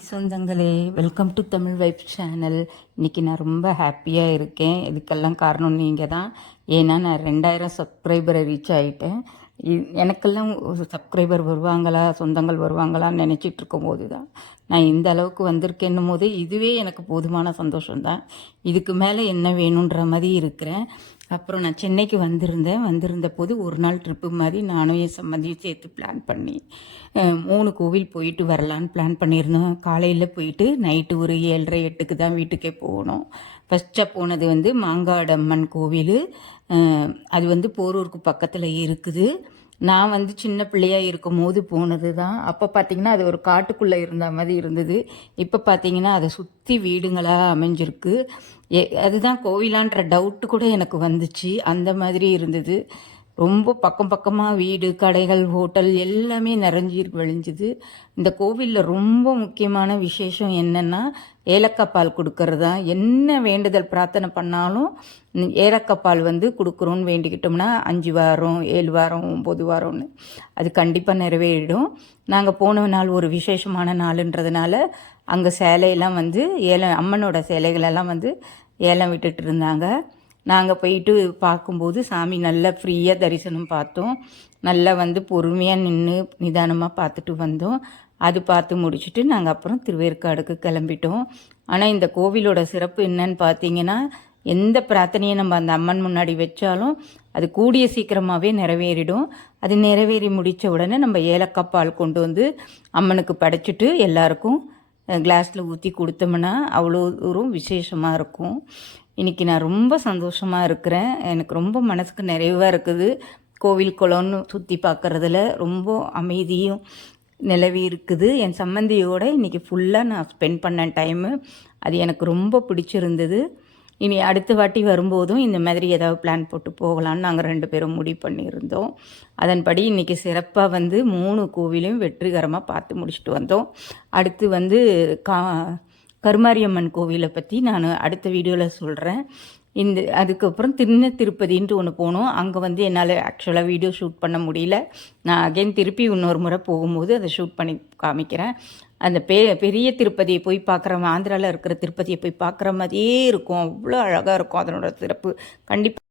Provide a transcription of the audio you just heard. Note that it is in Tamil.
ஹாய் சொந்தங்களே. Welcome to Tamil vibe channel இன்றைக்கி நான் ரொம்ப ஹாப்பியாக இருக்கேன். இதுக்கெல்லாம் காரணம் நீங்கள் தான் ஏன்னா நான் ரெண்டாயிரம் சப்ஸ்கிரைபரை ரீச் ஆகிட்டேன் எனக்கெல்லாம் சப்ஸ்கிரைபர் வருவாங்களா? சொந்தங்கள் வருவாங்களான்னு நினச்சிட்டு இருக்கும்போது தான் நான் இந்த அளவுக்கு வந்திருக்கேன்னும் போது இதுவே எனக்கு போதுமான சந்தோஷம்தான். இதுக்கு மேலே என்ன வேணுன்ற மாதிரி இருக்கிறேன். அப்புறம் நான் சென்னைக்கு வந்திருந்தேன். வந்திருந்த போது ஒரு நாள் ட்ரிப்பு மாதிரி நானும் என் சம்மந்தியும் சேர்த்து பிளான் பண்ணி மூணு கோவில் போயிட்டு வரலான்னு பிளான் பண்ணியிருந்தோம். காலையில் போயிட்டு நைட்டு ஒரு ஏழரை எட்டுக்கு தான் வீட்டுக்கே போகணும். ஃபஸ்ட்டாக போனது வந்து மாங்காடம்மன் கோவில். அது வந்து போரூருக்கு பக்கத்தில் இருக்குது. நான் வந்து சின்ன பிள்ளையா இருக்கும் போது போனது தான் அப்போ பார்த்திங்கன்னா அது ஒரு காட்டுக்குள்ளே இருந்த மாதிரி இருந்தது. இப்போ பார்த்திங்கன்னா அதை சுற்றி வீடுங்களாக அமைஞ்சிருக்கு. அதுதான் கோவிலான்ற டவுட்டு கூட எனக்கு வந்துச்சு. அந்த மாதிரி இருந்தது. ரொம்ப பக்கம் பக்கமாக வீடு கடைகள் ஹோட்டல் எல்லாமே நிறைஞ்சி விளைஞ்சுது. இந்த கோவிலில் ரொம்ப முக்கியமான விசேஷம் என்னென்னா ஏலக்காய் பால் கொடுக்கறது. தான் என்ன வேண்டுதல் பிரார்த்தனை பண்ணாலும் ஏலக்காப்பால் ஏலக்காய் பால் வந்து கொடுக்குறோன்னு வேண்டிக்கிட்டோம்னா அஞ்சு வாரம் ஏழு வாரம் ஒம்பது வாரம்னு அது கண்டிப்பாக நிறைவேறிடும். நாங்கள் போன நாள் ஒரு விசேஷமான நாளுன்றதுனால அங்கே சேலையெல்லாம் வந்து ஏலம் அம்மனோட சேலைகளெல்லாம் வந்து ஏலம் விட்டுட்டு இருந்தாங்க. நாங்கள் போயிட்டு பார்க்கும்போது சாமி நல்லா ஃப்ரீயாக தரிசனம் பார்த்தோம். நல்லா வந்து பொறுமையாக நின்று நிதானமாக பார்த்துட்டு வந்தோம். அது பார்த்து முடிச்சுட்டு நாங்கள் அப்புறம் திருவேற்காடுக்கு கிளம்பிட்டோம். ஆனால் இந்த கோவிலோட சிறப்பு என்னன்னு பார்த்தீங்கன்னா எந்த பிரார்த்தனையை நம்ம அந்த அம்மன் முன்னாடி வச்சாலும் அது கூடிய சீக்கிரமாகவே நிறைவேறிடும். அது நிறைவேறி முடித்த உடனே நம்ம ஏலக்காய் பால் கொண்டு வந்து அம்மனுக்கு படைச்சிட்டு எல்லாருக்கும் கிளாஸில் ஊற்றி கொடுத்தோம்னா அவ்வளோ தூரம் விசேஷமாக இருக்கும். இன்றைக்கி நான் ரொம்ப சந்தோஷமாக இருக்கிறேன். எனக்கு ரொம்ப மனசுக்கு நிறைவாக இருக்குது. கோவில் குளம்னு சுற்றி பார்க்குறதுல ரொம்ப அமைதியும் நிலவி இருக்குது. என் சம்மந்தியோடு இன்றைக்கி ஃபுல்லாக நான் ஸ்பெண்ட் பண்ண டைமு அது எனக்கு ரொம்ப பிடிச்சிருந்தது. இனி அடுத்த வாட்டி வரும்போதும் இந்த மாதிரி ஏதாவது பிளான் போட்டு போகலான்னு நாங்கள் ரெண்டு பேரும் முடிவு பண்ணியிருந்தோம். அதன்படி இன்றைக்கி சிறப்பாக வந்து மூணு கோவிலையும் வெற்றிகரமாக பார்த்து முடிச்சுட்டு வந்தோம். அடுத்து வந்து கா கருமாரியம்மன் கோவிலை பற்றி நான் அடுத்த வீடியோவில் சொல்கிறேன் இந்த அதுக்கப்புறம் திருநெ திருப்பதின்ட்டு ஒன்று போனோம். அங்கே வந்து என்னால் ஆக்சுவலாக வீடியோ ஷூட் பண்ண முடியல. நான் அகைன் திருப்பி இன்னொரு முறை போகும்போது அதை ஷூட் பண்ணி காமிக்கிறேன். அந்த பெ பெரிய திருப்பதியை போய் பார்க்குற ஆந்திராவில் இருக்கிற திருப்பதியை போய் பார்க்குற மாதிரியே இருக்கும். அவ்வளோ அழகாக இருக்கும் அதனோட சிறப்பு. கண்டிப்பாக